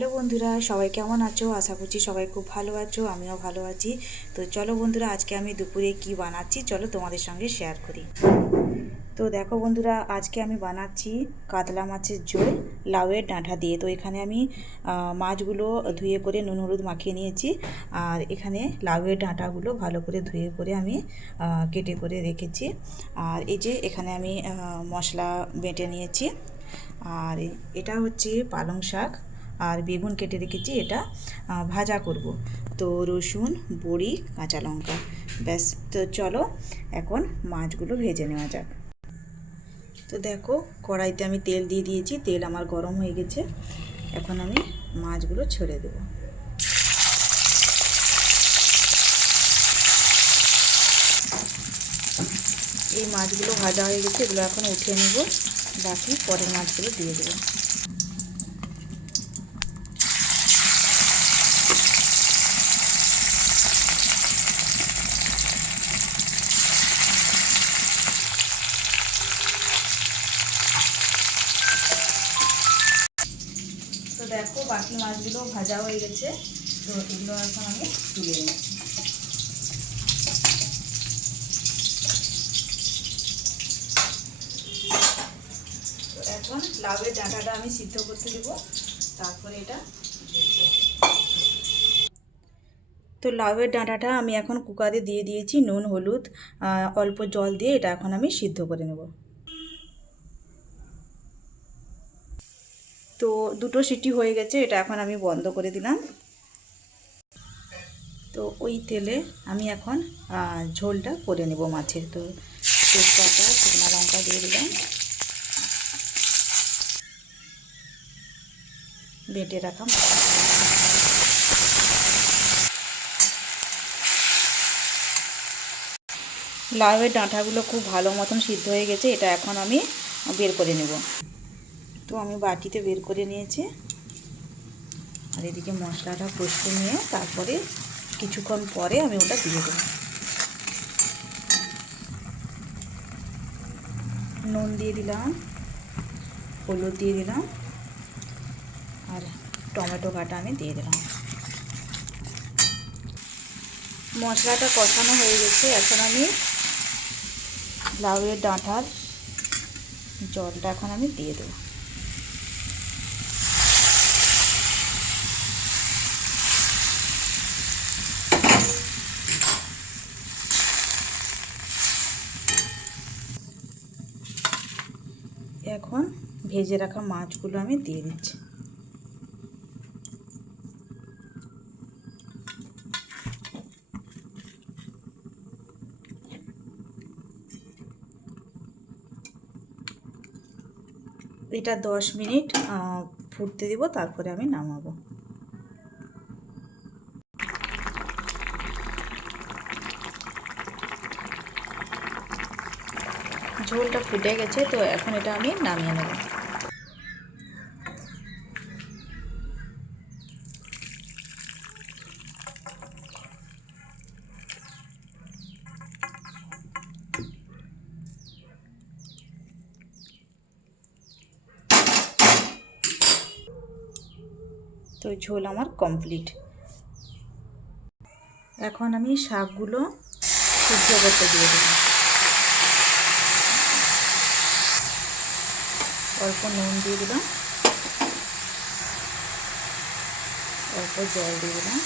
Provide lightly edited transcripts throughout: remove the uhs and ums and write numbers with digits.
Hello বন্ধুরা, সবাই কেমন আছো? আশা করছি সবাই খুব ভালো আছো, আমিও ভালো আছি। তো চলো বন্ধুরা, আজকে আমি দুপুরে কি বানাচ্ছি চলো তোমাদের সঙ্গে শেয়ার করি। তো দেখো বন্ধুরা, আজকে আমি বানাচ্ছি কাতলা মাছের ঝোল লাউয়ের ডাঁটা দিয়ে। তো এখানে আমি মাছগুলো ধুয়ে করে নুন হলুদ মাখিয়ে নিয়েছি। আর এখানে লাউয়ের ডাঁটাগুলো ভালো করে ধুয়ে করে আমি কেটে করে রেখেছি। আর এই যে এখানে আমি মশলা বেটে নিয়েছি। আর এটা হচ্ছে পালং শাক আর বেগুন কেটে রেখেছি, এটা ভাজা করব। তো রসুন, বড়ি, কাঁচা লঙ্কা, ব্যাস। তো চলো এখন মাছগুলো ভেজে নেওয়া যাক। তো দেখো, কড়াইতে আমি তেল দিয়ে দিয়েছি, তেল আমার গরম হয়ে গেছে। এখন আমি মাছগুলো ছেড়ে দেব। এই মাছগুলো ভাজা হয়ে গেছে, এগুলো এখন উঠিয়ে নেব, বাকি পরের মাছগুলো দিয়ে দেবো। তো দেখো, বাকি মাছগুলো ভাজা হয়ে গেছে। তো এগুলো এখন আমি তুলে নিচ্ছি। তো এখন লাউয়ের ডাঁটাটা আমি সিদ্ধ করতে দেবো, তারপরে এটা। তো লাউয়ের ডাঁটাটা আমি এখন কুকারে দিয়ে দিয়েছি, নুন হলুদ অল্প জল দিয়ে এটা এখন আমি সিদ্ধ করে নেব। তো দুটো সিটি হয়ে গেছে, এটা এখন আমি বন্ধ করে দিলাম। তো ওই তেলে আমি এখন ঝোলটা করে নেব মাছের। তো তেজপাতা, শুকনো লঙ্কা দিয়ে দিলাম, বেটে রাখা। লাউয়ের ডাঁটাগুলো খুব ভালো মতন সিদ্ধ হয়ে গেছে, এটা এখন আমি বের করে নেব। তো আমি বাটিতে বের করে নিয়েছি। আর এদিকে মশলাটা কষতে নিয়ে তারপরে কিছুক্ষণ পরে আমি ওটা দিয়ে দেবো। নুন দিয়ে দিলাম, হলুদ দিয়ে দিলাম, আর টমেটো কাটা আমি দিয়ে দিলাম। মশলাটা কষানো হয়ে গেছে, এখন আমি লাউয়ের ডাঁটার জলটা এখন আমি দিয়ে দেবো। এখন ভেজে রাখা মাছগুলো আমি দিয়ে দিচ্ছি। এটা 10 মিনিট ফুটতে দেব, তারপরে আমি নামাবো। ঝোলটা ফুটে গেছে, তো এখন এটা আমি নামিয়ে নেব। তো ঝোল আমার কমপ্লিট। এখন আমি শাকগুলো সিদ্ধ করতে দিয়ে দেব। অল্প নুন দিয়ে দিলাম, অল্প জল দিয়ে দিলাম।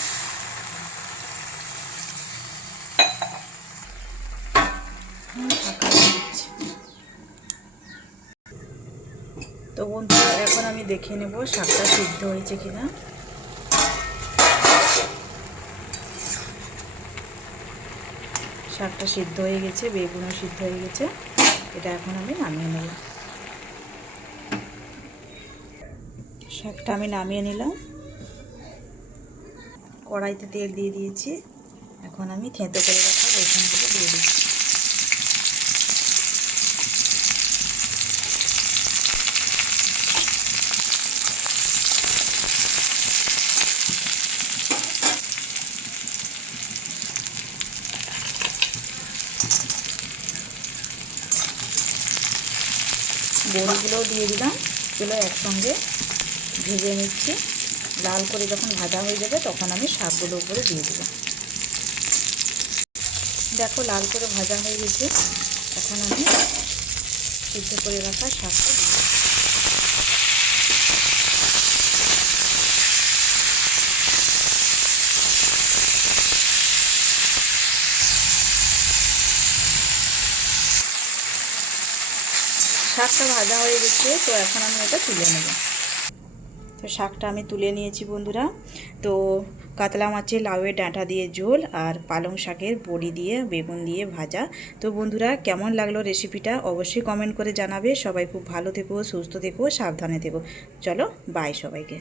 তো বন্ধুরা, এখন আমি দেখে নেব শাকটা সিদ্ধ হয়েছে কিনা। শাকটা সিদ্ধ হয়ে গেছে, বেগুনও সিদ্ধ হয়ে গেছে, এটা এখন আমি নামিয়ে নেব। শাকটা আমি নামিয়ে নিলাম। কড়াইতে তেল দিয়ে দিয়েছি, এখন আমি থেঁতো করে রাখা রসুনগুলো দিয়ে দিচ্ছি। বড়িগুলোও দিয়ে দিলাম, এগুলো একসঙ্গে ভেজে নিচ্ছি লাল করে যখন ভাজা হয়ে যাবে তখন আমি শাকগুলো উপরে দিয়ে দেবো। দেখো লাল করে ভাজা হয়ে গেছে, এখন আমি সিদ্ধ করে রাখা শাকটা দিয়ে দেবো। শাকটা ভাজা হয়ে গেছে, তো এখন আমি এটা তুলে নেব। তো শাকটা আমি তুলে নিয়েছি বন্ধুরা। তো কাতলা মাছের লাউয়ের ডাঁটা দিয়ে ঝোল আর পালং শাকের বড়ি দিয়ে বেগুন দিয়ে ভাজা। তো বন্ধুরা কেমন লাগলো রেসিপিটা অবশ্যই কমেন্ট করে জানাবে। সবাই খুব ভালো থেকো, সুস্থ থেকো, সাবধানে থেকো। চলো বাই সবাইকে।